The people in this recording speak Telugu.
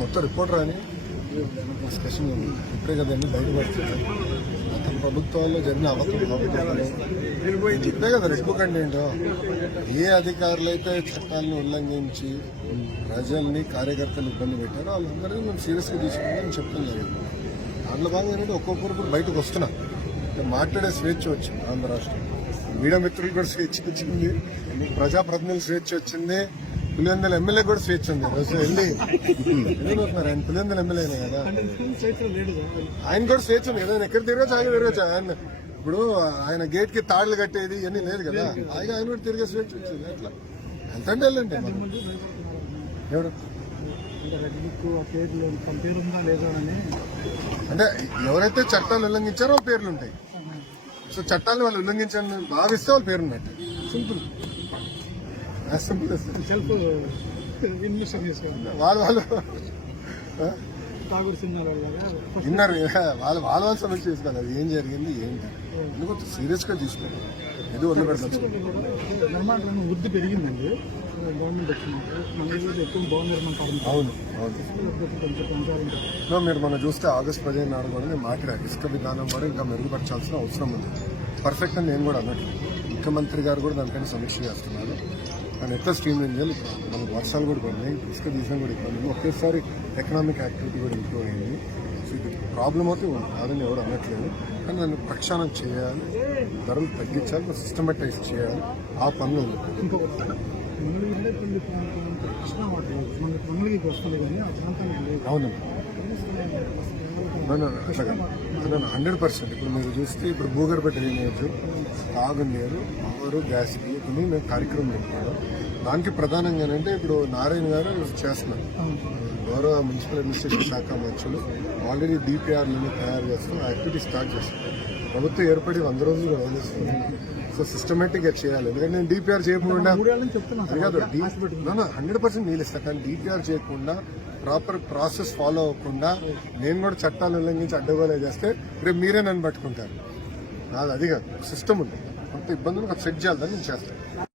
మొత్తం రిపోర్ట్ రాని డిస్కషన్ ఇప్పుడే కదండి బయటపడుతుంది అతని ప్రభుత్వాల్లో జరిగిన అబద్ధాలు ఇప్పుడే కదా రెడ్ బుక్ అంటే ఏంటో? ఏ అధికారులు అయితే చట్టాలను ఉల్లంఘించి ప్రజల్ని కార్యకర్తలు ఇబ్బంది పెట్టారో వాళ్ళందరినీ మేము సీరియస్గా తీసుకుంటామని చెప్పడం జరిగింది. దాంట్లో భాగంగా ఏంటంటే ఒక్కొక్కరు కూడా బయటకు వస్తున్నా మాట్లాడే స్వేచ్ఛ వచ్చింది ఆంధ్ర రాష్ట్రంలో. మీడియా మిత్రులు కూడా స్వేచ్ఛ వచ్చింది. ప్రజాప్రతినిధులు స్వేచ్ఛ వచ్చింది. పులివెందుల ఎమ్మెల్యే కూడా స్వేచ్ఛ ఉంది. రోజు వెళ్ళి ఎందుకుంటున్నారు ఆయన. పులివెందుల ఎమ్మెల్యేనే కదా. ఆయన కూడా స్వేచ్ఛ ఉంది. కదా ఎక్కడ తిరగచ్చు ఆయన తిరగచ్చు. ఆయన ఇప్పుడు ఆయన గేట్కి తాళ్ళు కట్టేది ఇవన్నీ లేదు కదా. ఆయన ఆయన కూడా తిరిగే స్వేచ్ఛ వచ్చింది. అట్లా. ఎంత అంటే వెళ్ళండి ఎవడు అంటే ఎవరైతే చట్టాలు ఉల్లంఘించారో వాళ్ళ పేర్లు ఉంటాయి. సో చట్టాలను వాళ్ళు ఉల్లంఘించాలని భావిస్తే వాళ్ళ పేరున్నట్టు సింపుల్. సెల్ఫ్ ఇన్వెస్టర్ చేసుకోవాలి. వాళ్ళు విన్నారు. వాళ్ళ వాళ్ళ వాళ్ళ సమస్య చేసుకోవాలి. అది ఏం జరిగింది ఏంటి? ఎందుకంటే సీరియస్గా తీసుకోవాలి. ఇది వదిలిపెడతాం నిర్మాణ రంగం వృద్ధి పెరిగిందండి. గవర్నమెంట్ వచ్చింది. ఎక్కువ భవన నిర్మాణ ప్రారంభం అవును మీరు మనం చూస్తే ఆగస్ట్ పదిహేను నాడు కూడా నేను మాట్లాడాను. ఇసుక విధానం కూడా ఇంకా మెరుగుపరచాల్సిన అవసరం ఉంది. పర్ఫెక్ట్ అని నేను కూడా అన్నట్లు ముఖ్యమంత్రి గారు కూడా దానిపైన సమీక్ష చేస్తున్నారు. కానీ ఎట్లా స్ట్రీమ్ లైన్ చేయాలి మనకు వర్షాలు కూడా పడినాయి ఇసుక తీసిన కూడా ఇబ్బంది ఒకేసారి ఎకనామిక్ యాక్టివిటీ కూడా ఇంప్రూవ్ అయింది. సో ఇది ప్రాబ్లం అయితే ఉంది. ఎవరు అనట్లేదు. కానీ దాన్ని ప్రక్షాళన చేయాలి. ధరలు తగ్గించాలి. సిస్టమేటైజ్ చేయాలి. ఆ పనులు ఉంది. అవునండి అట్లా హండ్రెడ్ పర్సెంట్. ఇప్పుడు మీరు చూస్తే ఇప్పుడు భూగర్భ డ్రైనేజ్ తాగునీరు పవర్ గ్యాస్ ఇవన్నీ మేము కార్యక్రమం పెట్టుకున్నాం. దానికి ప్రధానంగా ఏంటంటే ఇప్పుడు నారాయణ గారు చేస్తున్నారు. గౌరవ మున్సిపల్ అడ్మినిస్ట్రేషన్ శాఖ మంత్రులు ఆల్రెడీ డిపిఆర్లను తయారు చేస్తూ ఆ యాక్టివిటీ స్టార్ట్ చేస్తారు ప్రభుత్వం ఏర్పడి వంద రోజులు వదిలేస్తుంది సో సిస్టమేటిక్గా చేయాలి. ఎందుకంటే నేను డిపిఆర్ చేయకుండా కాదు హండ్రెడ్ పర్సెంట్ నీళ్ళు ఇస్తా కానీ డిపిఆర్ చేయకుండా ప్రాపర్ ప్రాసెస్ ఫాలో అవ్వకుండా నేను కూడా చట్టాలు ఉల్లంఘించి అడ్డగోలే చేస్తే రేపు మీరే నన్ను పట్టుకుంటారు. నాది అది కాదు సిస్టమ్ ఉంది. కొంత ఇబ్బందులు సెట్ చేయాలని నేను చేస్తాను.